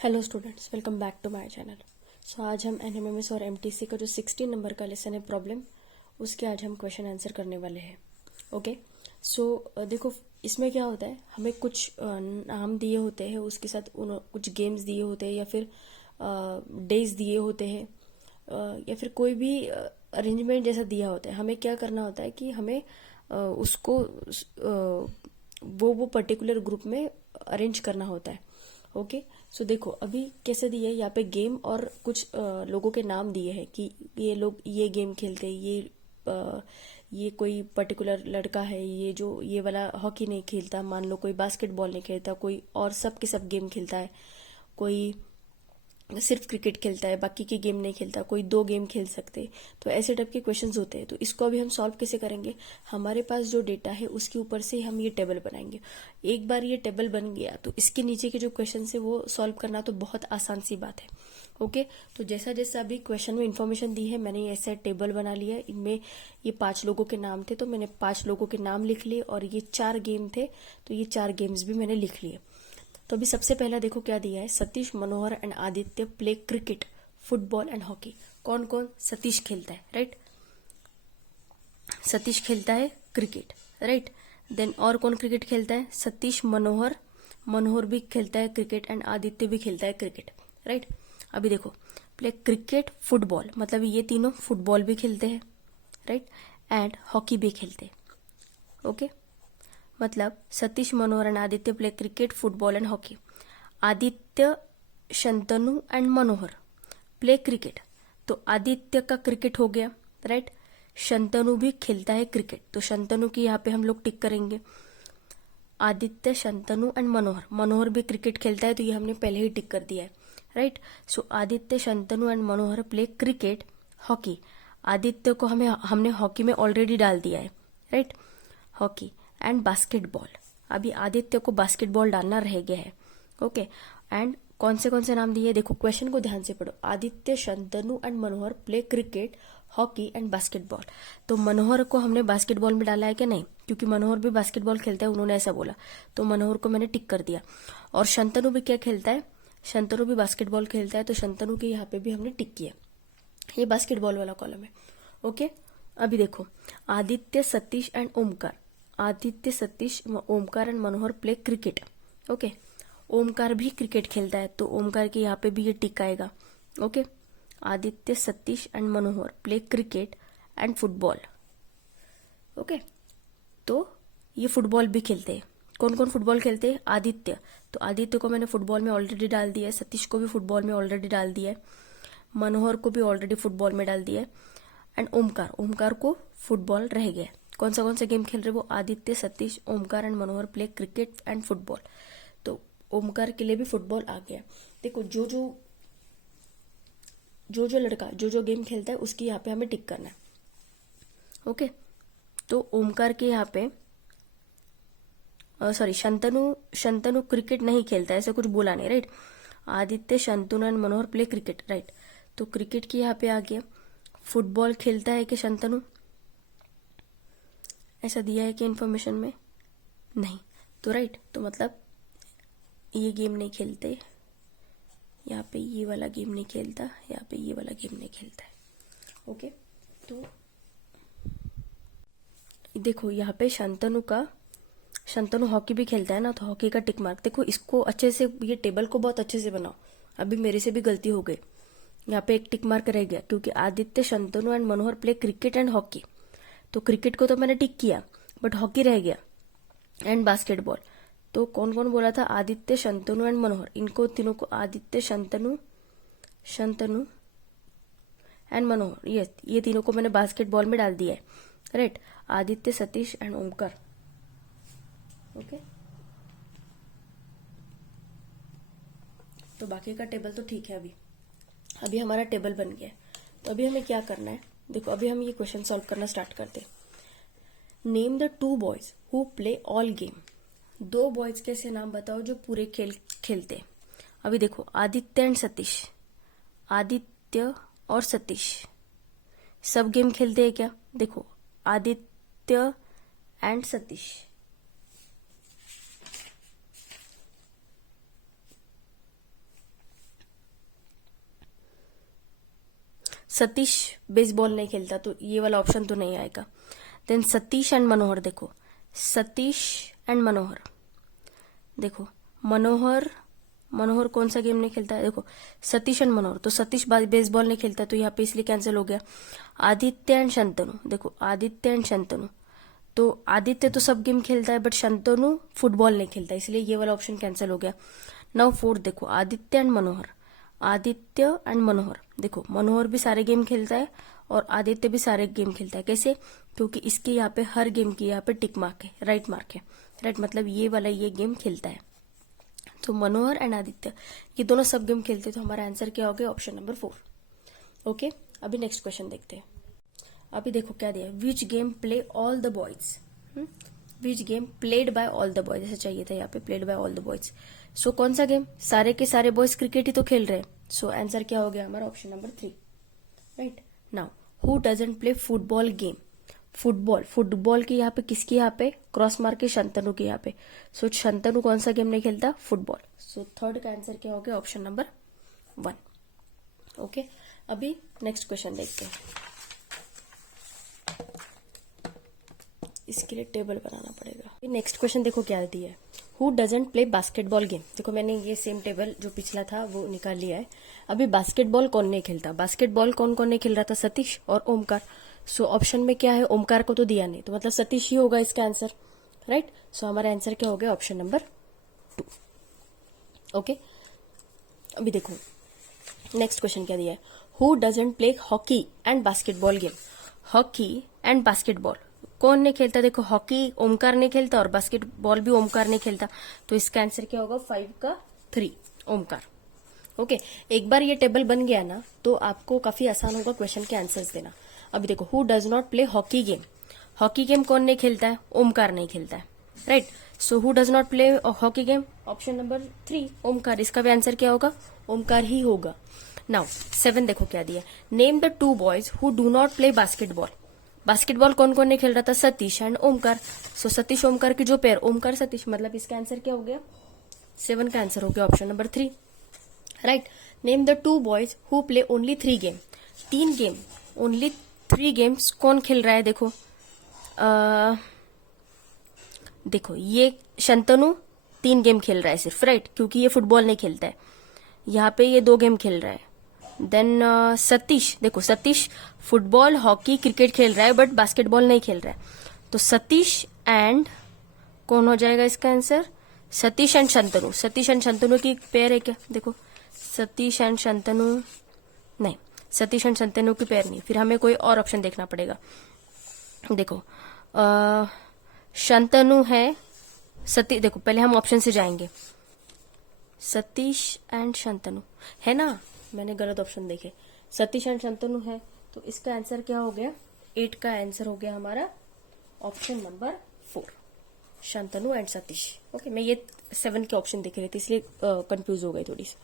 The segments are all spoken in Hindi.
Hello students, welcome back to my channel. So आज हम एनएमएमएस और एमटीसी का जो 16 नंबर का लेसन है प्रॉब्लम, उसके आज हम क्वेश्चन आंसर करने वाले हैं। ओके। सो देखो, इसमें क्या होता है, हमें कुछ नाम दिए होते हैं, उसके साथ कुछ गेम्स दिए होते हैं या फिर डेज दिए होते हैं या फिर कोई भी अरेंजमेंट जैसा दिया होता है। हमें क्या करना होता है कि हमें उसको वो पर्टिकुलर ग्रुप में अरेंज करना होता है। ओके। सो देखो अभी कैसे दिए है, यहाँ पे गेम और कुछ लोगों के नाम दिए हैं कि ये लोग ये गेम खेलते हैं, ये कोई पर्टिकुलर लड़का है, ये जो ये वाला हॉकी नहीं खेलता, मान लो कोई बास्केटबॉल नहीं खेलता, कोई और सब के सब गेम खेलता है, कोई सिर्फ क्रिकेट खेलता है, बाकी के गेम नहीं खेलता, कोई 2 गेम खेल सकते। तो ऐसे टाइप के क्वेश्चंस होते हैं। तो इसको अभी हम सॉल्व कैसे करेंगे, हमारे पास जो डेटा है उसके ऊपर से हम ये टेबल बनाएंगे। एक बार ये टेबल बन गया तो इसके नीचे के जो क्वेश्चन है वो सॉल्व करना तो बहुत आसान सी बात है। ओके। तो जैसा जैसा अभी क्वेश्चन में इन्फॉर्मेशन दी है, मैंने ऐसा टेबल बना लिया। इनमें ये 5 लोगों के नाम थे तो मैंने 5 लोगों के नाम लिख लिए, और ये 4 गेम थे तो ये 4 गेम्स भी मैंने लिख लिए। तो अभी सबसे पहला देखो क्या दिया है, Satish, Manohar and Aditya play cricket, football and hockey. कौन कौन? सतीश खेलता है, राइट। सतीश खेलता है क्रिकेट, राइट। देन और कौन क्रिकेट खेलता है? सतीश, मनोहर, मनोहर भी खेलता है क्रिकेट एंड आदित्य भी खेलता है क्रिकेट, राइट। अभी देखो, प्ले क्रिकेट फुटबॉल मतलब ये तीनों फुटबॉल भी खेलते हैं, राइट, एंड हॉकी भी खेलते हैं। ओके। मतलब Satish, Manohar and Aditya play cricket, football and hockey. Aditya, Shantanu and Manohar play cricket, तो आदित्य का क्रिकेट हो गया, राइट। शंतनु भी खेलता है क्रिकेट, तो शंतनु की यहाँ पे हम लोग टिक करेंगे। आदित्य, शंतनु एंड मनोहर, मनोहर भी क्रिकेट खेलता है तो ये हमने पहले ही टिक कर दिया है, right. So Aditya, Shantanu and Manohar play cricket, hockey. Aditya को हमने हॉकी में ऑलरेडी डाल दिया है, राइट, हॉकी एंड बास्केटबॉल। अभी आदित्य को बास्केटबॉल डालना रह गया है। ओके। एंड कौन से नाम दिए, देखो क्वेश्चन को ध्यान से पढ़ो। Aditya, Shantanu and Manohar play cricket, hockey and basketball. तो मनोहर को हमने बास्केटबॉल में डाला है कि नहीं, क्योंकि मनोहर भी बास्केटबॉल खेलता है, उन्होंने ऐसा बोला, तो मनोहर को मैंने टिक कर दिया। और शंतनु भी क्या खेलता है? शंतनु भी बास्केटबॉल खेलता है, तो शंतनु के यहाँ पे भी हमने टिक किया। ये बास्केटबॉल वाला कॉलम है। ओके। अभी देखो, Aditya, Satish and Omkar, Aditya, Satish, Omkar and Manohar play cricket. Okay. Omkar भी क्रिकेट खेलता है तो ओमकार के यहाँ पे भी ये टिक आएगा। Okay. Aditya, Satish and Manohar play cricket and football. Okay. तो ये फुटबॉल भी खेलते हैं। कौन कौन फुटबॉल खेलते हैं? आदित्य, तो आदित्य को मैंने फुटबॉल में ऑलरेडी डाल दिया है, सतीश को भी फुटबॉल में ऑलरेडी डाल दिया है, मनोहर को भी ऑलरेडी फुटबॉल में डाल दिया है, एंड ओमकार, ओमकार को फुटबॉल रह गया। कौन सा गेम खेल रहे वो? Aditya, Satish, Omkar and Manohar play cricket and football. तो ओमकार के लिए भी फुटबॉल आ गया। देखो जो लड़का जो गेम खेलता है उसकी यहाँ पे हमें टिक करना है। ओके। तो ओमकार के यहाँ पे सॉरी, शंतनु क्रिकेट नहीं खेलता, ऐसा कुछ बोला नहीं, right. Aditya, Shantanu and Manohar play cricket, right. तो क्रिकेट की यहाँ पे आ गया। फुटबॉल खेलता है कि शंतनु? ऐसा दिया है कि इन्फॉर्मेशन में नहीं, तो राइट, तो मतलब ये गेम नहीं खेलते, यहाँ पे ये वाला गेम नहीं खेलता, यहाँ पे ये वाला गेम नहीं खेलता है। ओके। तो देखो यहाँ पे शंतनु हॉकी भी खेलता है ना, तो हॉकी का टिक मार्क। देखो इसको अच्छे से, ये टेबल को बहुत अच्छे से बनाओ। अभी मेरे से भी गलती हो गई, यहाँ पे एक टिक मार्क रह गया, क्योंकि Aditya, Shantanu and Manohar play cricket and hockey. तो क्रिकेट को तो मैंने टिक किया, बट हॉकी रह गया एंड बास्केटबॉल। तो कौन कौन बोला था? आदित्य, शंतनु एंड मनोहर, इनको तीनों को, आदित्य, शंतनु एंड मनोहर, ये तीनों को मैंने बास्केटबॉल में डाल दिया है, right. Aditya, Satish and Omkar. Okay. तो बाकी का टेबल तो ठीक है। अभी हमारा टेबल बन गया है। तो अभी हमें क्या करना है, देखो अभी हम ये क्वेश्चन सॉल्व करना स्टार्ट करते हैं। Name the 2 boys who play all game. 2 boys के ऐसे नाम बताओ जो पूरे खेल खेलते हैं। अभी देखो, आदित्य एंड सतीश, आदित्य और सतीश सब गेम खेलते हैं क्या? देखो, आदित्य एंड सतीश, सतीश बेसबॉल नहीं खेलता, तो ये वाला ऑप्शन तो नहीं आएगा। देन सतीश एंड मनोहर, देखो सतीश एंड मनोहर, देखो मनोहर कौन सा गेम नहीं खेलता है, देखो सतीश एंड मनोहर, तो सतीश बेसबॉल नहीं खेलता, तो यहाँ पे इसलिए कैंसिल हो गया। आदित्य एंड शंतनु, देखो आदित्य एंड शंतनु, तो आदित्य तो सब गेम खेलता है बट शंतनु फुटबॉल नहीं खेलता, इसलिए ये वाला ऑप्शन कैंसिल हो गया। नाउ फोर्थ देखो आदित्य एंड मनोहर, देखो मनोहर भी सारे गेम खेलता है और आदित्य भी सारे गेम खेलता है। कैसे? क्योंकि इसके यहाँ पे हर गेम की यहाँ पे टिक मार्क है, राइट मार्क है, राइट, मतलब ये वाला ये गेम खेलता है। तो मनोहर एंड आदित्य ये दोनों सब गेम खेलते हैं, तो हमारा आंसर क्या हो गया? Option number 4। ओके, अभी नेक्स्ट क्वेश्चन देखते हैं। अभी देखो क्या दिया है, which game play all the boys, which game played by all the boys, ऐसा चाहिए था यहाँ पे, played by all the boys. So कौन सा गेम? सारे के सारे बॉयज क्रिकेट ही तो खेल रहे हैं, सो आंसर क्या हो गया हमारा? Option number 3, right. Now who doesn't play football game, football की यहाँ पे किसकी यहाँ पे क्रॉस मार्क है? शंतनु की यहाँ पे। सो शंतनु कौन सा गेम नहीं खेलता? फुटबॉल। सो थर्ड का आंसर क्या हो गया? Option number 1। ओके, अभी नेक्स्ट क्वेश्चन देखते हैं। इसके लिए टेबल बनाना पड़ेगा। नेक्स्ट क्वेश्चन देखो क्या दिया है, who doesn't play basketball game. देखो मैंने ये सेम टेबल जो पिछला था वो निकाल लिया है। अभी बास्केटबॉल कौन नहीं खेलता? बास्केटबॉल कौन कौन नहीं खेल रहा था? सतीश और ओमकार। सो ऑप्शन में क्या है? ओमकार को तो दिया नहीं, तो मतलब सतीश ही होगा इसका आंसर, राइट। सो हमारा आंसर क्या हो गया? Option number 2। ओके, अभी देखो नेक्स्ट क्वेश्चन क्या दिया है, who doesn't play hockey and basketball game. Hockey and basketball कौन नहीं खेलता? देखो हॉकी ओमकार नहीं खेलता और बास्केटबॉल भी ओमकार नहीं खेलता, तो इसका आंसर क्या होगा? 5 का 3 ओमकार। ओके, एक बार ये टेबल बन गया ना तो आपको काफी आसान होगा क्वेश्चन के आंसर्स देना। अभी देखो who does not play hockey game, hockey game कौन नहीं खेलता है? ओमकार नहीं खेलता है, right. So who does not play hockey game? Option number 3 Omkar. इसका भी आंसर क्या होगा? ओमकार ही होगा। नाउ 7 देखो क्या दिया, name the 2 boys who do not play basketball. Basketball कौन कौन नहीं खेल रहा था? सतीश एंड ओमकार। सो सतीश ओमकार की जो पेयर, ओमकार सतीश, मतलब इसका आंसर क्या हो गया? 7 का आंसर हो गया option number 3, right. Name the 2 boys who play only 3 game. 3 game, only 3 games कौन खेल रहा है? देखो देखो ये शंतनु 3 गेम खेल रहा है सिर्फ, राइट, क्योंकि ये फुटबॉल नहीं खेलता है। यहाँ पे ये 2 गेम खेल रहा है। देन सतीश, देखो सतीश फुटबॉल हॉकी क्रिकेट खेल रहा है बट बास्केटबॉल नहीं खेल रहा है, तो सतीश एंड कौन हो जाएगा इसका answer? Satish and Shantanu. Satish and Shantanu की पेयर है क्या? देखो सतीश एंड शंतनु नहीं, सतीश एंड शंतनु की पेयर नहीं, फिर हमें कोई और ऑप्शन देखना पड़ेगा। देखो शंतनु है, देखो पहले हम ऑप्शन से जाएंगे। सतीश एंड शंतनु है ना, मैंने गलत ऑप्शन देखे। सतीश एंड शंतनु है, तो इसका आंसर क्या हो गया? 8 का आंसर हो गया हमारा option number 4, Shantanu and Satish. Okay, मैं ये 7 के ऑप्शन देख रही थी इसलिए कंफ्यूज हो गई थोड़ी सी।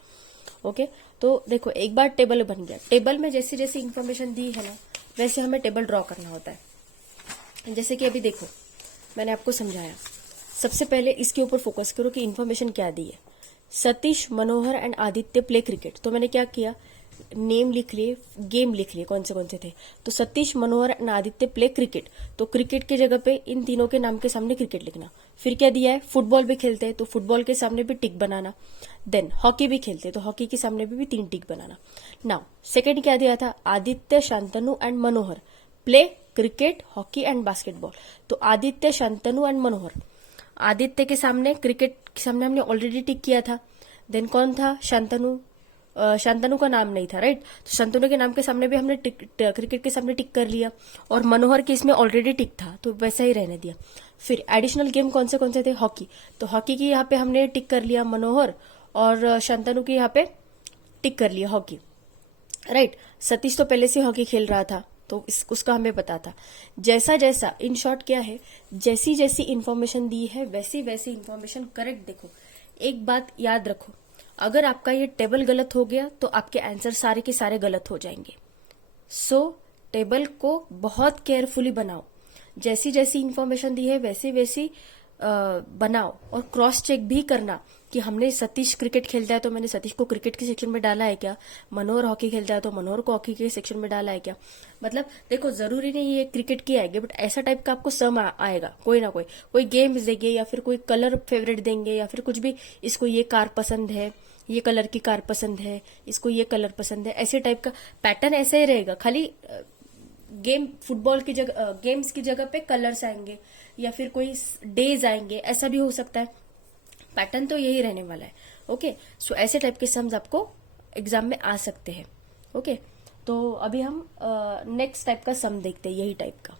ओके, तो देखो एक बार टेबल बन गया, टेबल में जैसी जैसी इंफॉर्मेशन दी है ना वैसे हमें टेबल ड्रॉ करना होता है। जैसे कि अभी देखो मैंने आपको समझाया, सबसे पहले इसके ऊपर फोकस करो कि इन्फॉर्मेशन क्या दी है। Satish, Manohar and Aditya play cricket, तो मैंने क्या किया? नेम लिख लिए, गेम लिख लिए, कौन से थे। तो Satish, Manohar and Aditya play cricket, तो क्रिकेट की जगह पे इन तीनों के नाम के सामने क्रिकेट लिखना। फिर क्या दिया है? फुटबॉल भी खेलते हैं, तो फुटबॉल के सामने भी टिक बनाना। देन हॉकी भी खेलते हैं, तो हॉकी के सामने भी 3 टिक बनाना। नाउ सेकेंड क्या दिया था? Aditya, Shantanu and Manohar play cricket, hockey and basketball, तो आदित्य, शांतनु एंड मनोहर। आदित्य के सामने, क्रिकेट के सामने हमने ऑलरेडी टिक किया था। देन कौन था? शांतनु। शांतनु का नाम नहीं था, राइट, तो शांतनु के नाम के सामने भी हमने क्रिकेट के सामने टिक कर लिया। और मनोहर के इसमें ऑलरेडी टिक था तो वैसा ही रहने दिया। फिर एडिशनल गेम कौन से थे? हॉकी, तो हॉकी की यहाँ पे हमने टिक कर लिया मनोहर, और शांतनु की यहाँ पे टिक कर लिया हॉकी, राइट। सतीश तो पहले से हॉकी खेल रहा था तो उसका हमें पता था। जैसा जैसा, इन शॉर्ट क्या है, जैसी जैसी इंफॉर्मेशन दी है वैसी वैसी इंफॉर्मेशन करेक्ट। देखो एक बात याद रखो, अगर आपका ये टेबल गलत हो गया तो आपके आंसर सारे के सारे गलत हो जाएंगे। सो टेबल को बहुत केयरफुली बनाओ, जैसी जैसी इंफॉर्मेशन दी है वैसी वैसी बनाओ और क्रॉस चेक भी करना कि हमने सतीश क्रिकेट खेलता है तो मैंने सतीश को क्रिकेट के सेक्शन में डाला है क्या, मनोहर हॉकी खेलता है तो मनोहर को हॉकी के सेक्शन में डाला है क्या। मतलब देखो जरूरी नहीं ये क्रिकेट की आएगी, बट ऐसा टाइप का आपको सम आएगा, कोई ना कोई गेम्स देंगे या फिर कोई कलर फेवरेट देंगे या फिर कुछ भी, इसको ये कार पसंद है, ये कलर की कार पसंद है, इसको ये कलर पसंद है, ऐसे टाइप का पैटर्न ऐसा ही रहेगा। खाली गेम फुटबॉल की जगह गेम्स की जगह पे कलर्स आएंगे या फिर कोई डेज आएंगे, ऐसा भी हो सकता है। पैटर्न तो यही रहने वाला है। ओके, सो ऐसे टाइप के सम्स आपको एग्जाम में आ सकते हैं। ओके, तो अभी हम नेक्स्ट टाइप का सम देखते हैं, यही टाइप का।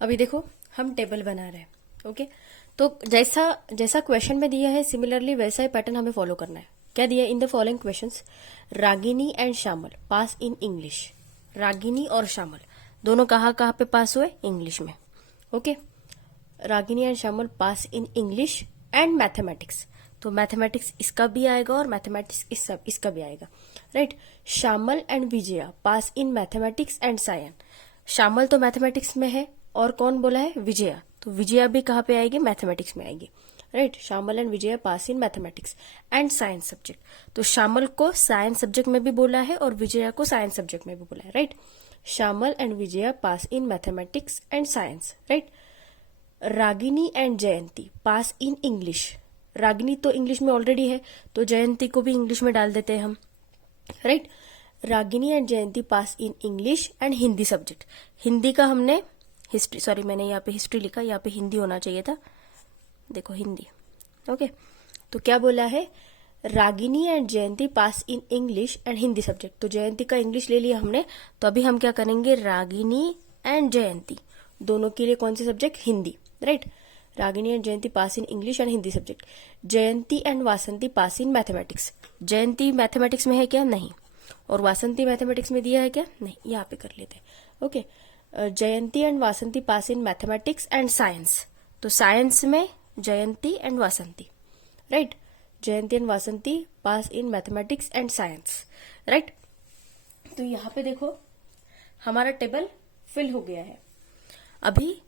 अभी देखो हम टेबल बना रहे हैं। ओके, तो जैसा क्वेश्चन में दिया है सिमिलरली वैसा ही पैटर्न हमें फॉलो करना है। क्या दिया है in the following questions, Ragini and Shyamal pass in English. Ragini और श्यामल दोनों कहाँ पे पास हुए, इंग्लिश में। Okay, Ragini and Shyamal pass in English and mathematics, तो मैथमेटिक्स इसका भी आएगा और मैथमेटिक्स इसका भी आएगा, right. Shyamal and Vijaya pass in mathematics and science. Shyamal तो मैथमेटिक्स में है और कौन बोला है, विजया, तो विजया भी कहाँ पे आएगी, मैथमेटिक्स में आएगी, right. Shyamal and Vijaya pass in mathematics and science subject, तो श्यामल को साइंस सब्जेक्ट में भी बोला है और विजया को साइंस सब्जेक्ट में भी बोला है, right. Shyamal and Vijaya pass in mathematics and science, right. Ragini and Jayanti pass in English. Ragini तो इंग्लिश में ऑलरेडी है तो जयंती को भी इंग्लिश में डाल देते हैं हम, right. Ragini and Jayanti pass in English and Hindi subject. Hindi का हमने हिस्ट्री, सॉरी मैंने यहाँ पे हिस्ट्री लिखा, यहाँ पे हिंदी होना चाहिए था, देखो हिंदी। ओके, तो क्या बोला है, Ragini and Jayanti pass in English and Hindi subject, तो जयंती का इंग्लिश ले लिया हमने, तो अभी हम क्या करेंगे, रागिनी एंड जयंती दोनों के लिए कौन से subject, Hindi, right. Ragini and Jayanti pass in English and Hindi subject. Jayanti and Vasanti pass in mathematics. Jayanti mathematics में है क्या, नहीं, और वासंती मैथमेटिक्स में दिया है क्या, नहीं, यहाँ पे कर लेते हैं। Okay, Jayanti and Vasanti pass in mathematics and science, तो साइंस में Jayanti and Vasanti, right. Jayanti and Vasanti pass in mathematics and science, right. तो यहाँ पे देखो हमारा टेबल फिल हो गया है। अभी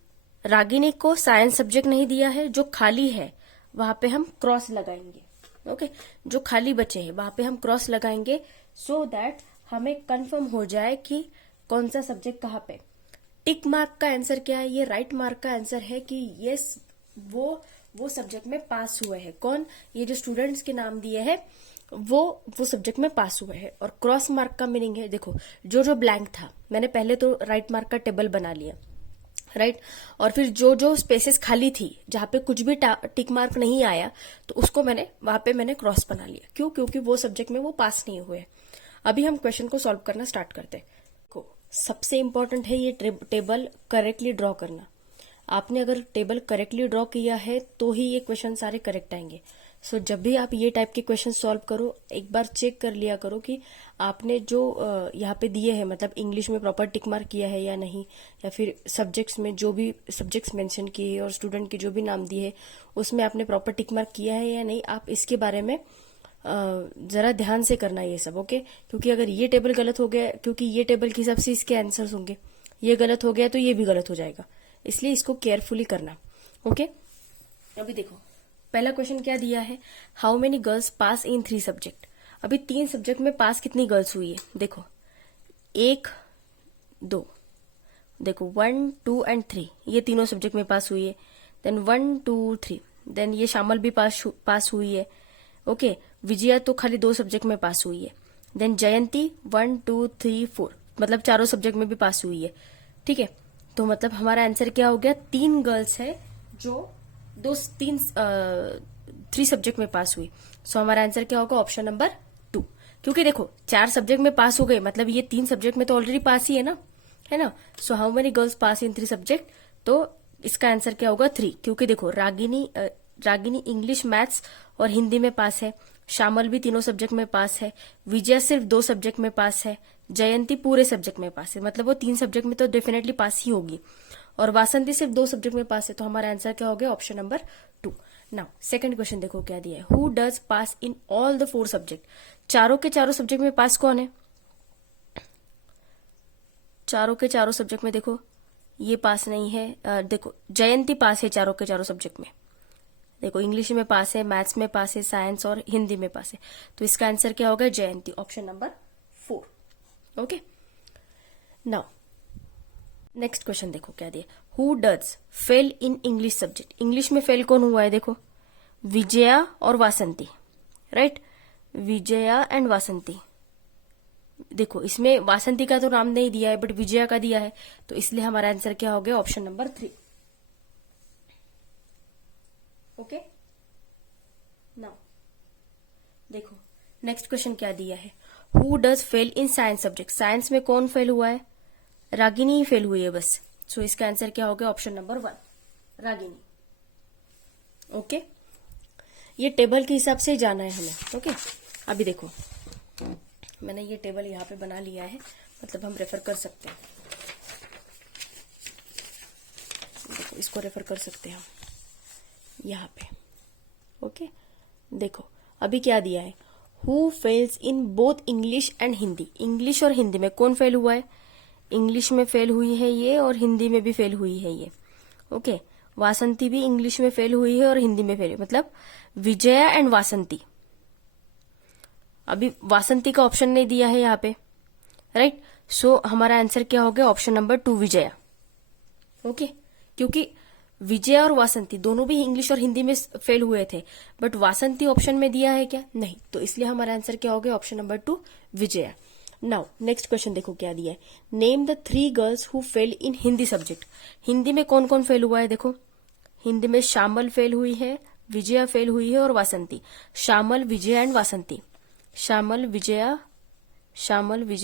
रागिनी को साइंस सब्जेक्ट नहीं दिया है, जो खाली है वहां पे हम क्रॉस लगाएंगे। ओके, जो खाली बचे हैं वहां पे हम क्रॉस लगाएंगे, सो दैट हमें कंफर्म हो जाए कि कौन सा सब्जेक्ट कहाँ पे। टिक मार्क का आंसर क्या है, ये राइट मार्क का आंसर है कि ये वो सब्जेक्ट में पास हुए हैं। कौन, ये जो स्टूडेंट्स के नाम दिए हैं वो सब्जेक्ट में पास हुए हैं। और क्रॉस मार्क का मीनिंग है, देखो जो ब्लैंक था मैंने पहले तो राइट मार्क का टेबल बना लिया, राइट। और फिर जो स्पेसेस खाली थी जहां पे कुछ भी टिक मार्क नहीं आया तो उसको वहां पे मैंने क्रॉस बना लिया। क्यों, क्योंकि वो सब्जेक्ट में वो पास नहीं हुए। अभी हम क्वेश्चन को सॉल्व करना स्टार्ट करते हैं। सबसे इंपॉर्टेंट है ये टेबल करेक्टली ड्रॉ करना। आपने अगर टेबल करेक्टली ड्रॉ किया है तो ही ये क्वेश्चन सारे करेक्ट आएंगे। सो जब भी आप ये टाइप के क्वेश्चन सॉल्व करो, एक बार चेक कर लिया करो कि आपने जो यहाँ पे दिए हैं, मतलब इंग्लिश में प्रॉपर टिक मार्क किया है या नहीं, या फिर सब्जेक्ट्स में जो भी सब्जेक्ट्स मेंशन किए और स्टूडेंट के जो भी नाम दिए उसमें आपने प्रॉपर टिक मार्क किया है या नहीं। आप इसके बारे में जरा ध्यान से करना ये सब, ओके। क्योंकि अगर ये टेबल गलत हो गया, क्योंकि ये टेबल के हिसाब से इसके आंसर्स होंगे, ये गलत हो गया तो ये भी गलत हो जाएगा, इसलिए इसको केयरफुली करना, ओके। अभी देखो पहला क्वेश्चन क्या दिया है, how many girls pass in 3 subject. अभी 3 सब्जेक्ट में पास कितनी गर्ल्स हुई है, देखो 1 2, देखो 1 2 एंड 3, ये तीनों सब्जेक्ट में पास हुई है। देन 1 2 3, देन ये श्यामल भी पास हुई है, ओके। विजया तो खाली 2 सब्जेक्ट में पास हुई है। देन जयंती 1 2 3 4, मतलब चारों सब्जेक्ट में भी पास हुई है, ठीक है। तो मतलब हमारा आंसर क्या हो गया, 3 गर्ल्स है जो 3 सब्जेक्ट में पास हुई। सो हमारा आंसर क्या होगा, ऑप्शन नंबर 2। क्योंकि देखो 4 सब्जेक्ट में पास हो गए, मतलब ये 3 सब्जेक्ट में तो ऑलरेडी पास ही है ना। So how many girls pass in 3 subject, तो इसका आंसर क्या होगा 3। क्योंकि देखो रागिनी इंग्लिश, मैथ्स और हिंदी में पास है, श्यामल भी तीनों सब्जेक्ट में पास है, विजय सिर्फ 2 सब्जेक्ट में पास है, जयंती पूरे सब्जेक्ट में पास है, मतलब वो 3 सब्जेक्ट में तो डेफिनेटली पास ही होगी, और वासंती सिर्फ 2 सब्जेक्ट में पास है। तो हमारा आंसर क्या हो गया, option number 2। Now second question देखो क्या दिया है, who does pass in all the 4 subject. चारों के चारों सब्जेक्ट में पास कौन है, चारों के चारों सब्जेक्ट में देखो ये पास नहीं है, देखो जयंती पास है चारों के चारों सब्जेक्ट में, देखो इंग्लिश में पास है, मैथ्स में पास है, साइंस और हिंदी में पास है, तो इसका आंसर क्या होगा? Jayanti, option number 4। Okay, now next question देखो क्या दिया। Who does fail in English subject? English में फेल कौन हुआ है? देखो विजया और वासंती, राइट? विजया एंड वासंती। देखो इसमें वासंती का तो नाम नहीं दिया है बट विजया का दिया है, तो इसलिए हमारा आंसर क्या हो गया? Option number 3। ओके, नाउ देखो नेक्स्ट क्वेश्चन क्या दिया है। Who does fail in science subject? Science में कौन फेल हुआ है? रागिनी ही फेल हुई है बस, सो इसका आंसर क्या हो गया? Option number 1, Ragini. ओके, ये टेबल के हिसाब से जाना है हमें। ओके, अभी देखो मैंने ये टेबल यहाँ पे बना लिया है, मतलब हम रेफर कर सकते हैं। देखो इसको रेफर कर सकते हैं हम यहाँ पे। ओके, देखो अभी क्या दिया है। Who fails in both English and Hindi? English और हिंदी में कौन फेल हुआ है? इंग्लिश में फेल हुई है ये और हिंदी में भी फेल हुई है ये। ओके, वासंती भी इंग्लिश में फेल हुई है और हिंदी में फेल हुई, मतलब विजया एंड वासंती। अभी वासंती का ऑप्शन नहीं दिया है यहाँ पे, राइट? सो हमारा आंसर क्या हो गया? Option number 2, Vijaya. ओके, क्योंकि विजया और वासंती दोनों भी इंग्लिश और हिंदी में फेल हुए थे, बट वासंती ऑप्शन में दिया है क्या? नहीं, तो इसलिए हमारा आंसर क्या हो गया? Option number 2, Vijaya. Now next question देखो क्या दिया है। Name the 3 girls who fail in Hindi subject? Hindi में कौन कौन फेल हुआ है? देखो हिंदी में श्यामल फेल हुई है, विजया फेल हुई है और वासंती। श्यामल, विजया एंड वासंती। श्यामल, विजय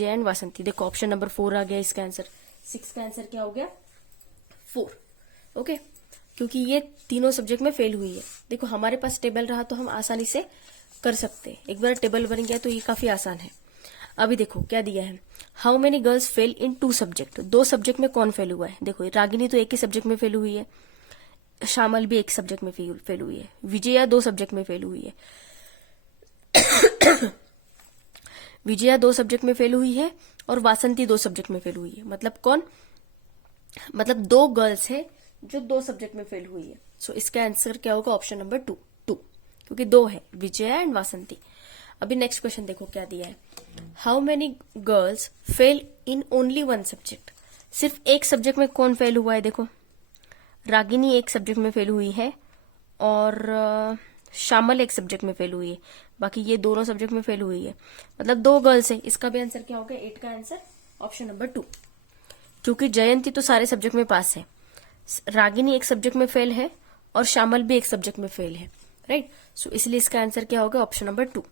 एंड वासंती। देखो ऑप्शन नंबर 4 आ गया इसका आंसर। 6 का आंसर क्या हो गया? 4। ओके, क्योंकि ये तीनों सब्जेक्ट में फेल हुई है। देखो हमारे पास टेबल रहा तो हम आसानी से कर सकते हैं। एक बार टेबल बन गया तो ये काफी आसान है। अभी देखो क्या दिया है। How many girls fail in 2 subject? 2 subject में कौन फेल हुआ है? देखो रागिनी तो एक ही सब्जेक्ट में फेल हुई है, श्यामल भी एक सब्जेक्ट में फेल हुई है, विजया 2 सब्जेक्ट में फेल हुई है विजया 2 सब्जेक्ट में फेल हुई है और वासंती 2 सब्जेक्ट में फेल हुई है। मतलब कौन? मतलब 2 गर्ल्स है जो 2 सब्जेक्ट में फेल हुई है। सो इसका आंसर क्या होगा? ऑप्शन नंबर 2, क्योंकि 2 है, विजया एंड वासंती। अभी नेक्स्ट क्वेश्चन देखो क्या दिया है। How many girls fail in only 1 subject? सिर्फ एक सब्जेक्ट में कौन फेल हुआ है? देखो रागिनी एक सब्जेक्ट में फेल हुई है और श्यामल एक सब्जेक्ट में फेल हुई है, बाकी ये दोनों सब्जेक्ट में फेल हुई है, मतलब 2 गर्ल्स है। इसका भी आंसर क्या होगा? 8 का आंसर ऑप्शन नंबर 2, क्योंकि जयंती तो सारे सब्जेक्ट में पास है, रागिनी एक सब्जेक्ट में फेल है और श्यामल भी एक सब्जेक्ट में फेल है, राइट? सो इसलिए इसका आंसर क्या होगा? ऑप्शन नंबर 2,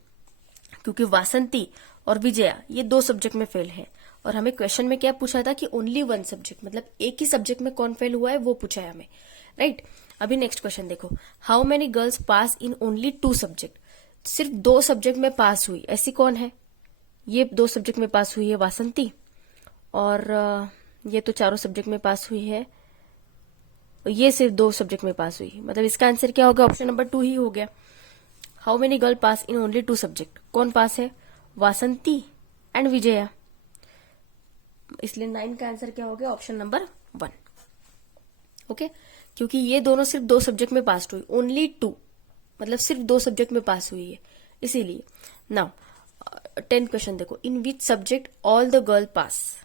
क्योंकि वासंती और विजया ये 2 सब्जेक्ट में फेल है और हमें क्वेश्चन में क्या पूछा था कि ओनली 1 सब्जेक्ट, मतलब एक ही सब्जेक्ट में कौन फेल हुआ है वो पूछा है हमें, राइट? अभी नेक्स्ट क्वेश्चन देखो। How many girls pass in only 2 subject? सिर्फ 2 सब्जेक्ट में पास हुई ऐसी कौन है? ये 2 सब्जेक्ट में पास हुई है वासंती, और ये तो चारों सब्जेक्ट में पास हुई है, ये सिर्फ 2 सब्जेक्ट में पास हुई, मतलब इसका आंसर क्या होगा? ऑप्शन नंबर 2 ही हो गया। How many girl pass in only 2 subject? कौन पास है? वासंती एंड विजया, इसलिए 9 का आंसर क्या हो गया? Option number 1। ओके, क्योंकि ये दोनों सिर्फ 2 सब्जेक्ट में पास हुई, ओनली 2, मतलब सिर्फ 2 सब्जेक्ट में पास हुई है, इसीलिए। नाउ 10 क्वेश्चन देखो। In which subject all the girl pass?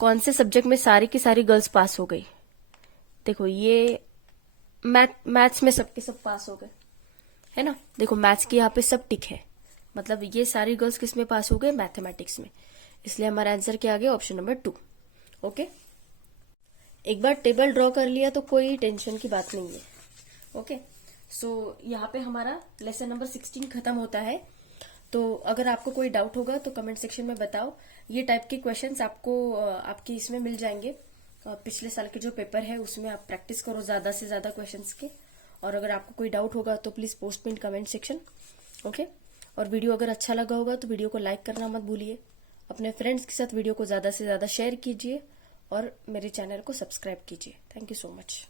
कौन से सब्जेक्ट में सारी की सारी गर्ल्स पास हो गई? देखो ये मैथ्स में सबके सब पास हो गए, है ना? देखो मैथ्स की यहाँ पे सब टिक है, मतलब ये सारी गर्ल्स किस में पास हो गए? मैथमेटिक्स में, इसलिए हमारा आंसर क्या आ गया? Option number 2। ओके, एक बार टेबल ड्रॉ कर लिया तो कोई टेंशन की बात नहीं है। ओके, सो यहाँ पे हमारा लेसन नंबर 16 खत्म होता है। तो अगर आपको कोई डाउट होगा तो कमेंट सेक्शन में बताओ। ये टाइप के क्वेश्चंस आपको आपकी इसमें मिल जाएंगे, पिछले साल के जो पेपर है उसमें आप प्रैक्टिस करो ज्यादा से ज्यादा क्वेश्चंस के। और अगर आपको कोई डाउट होगा तो please post in comment section. Okay, और वीडियो अगर अच्छा लगा होगा तो वीडियो को लाइक करना मत भूलिए। अपने फ्रेंड्स के साथ वीडियो को ज्यादा से ज्यादा शेयर कीजिए और मेरे चैनल को सब्सक्राइब कीजिए। Thank you so much.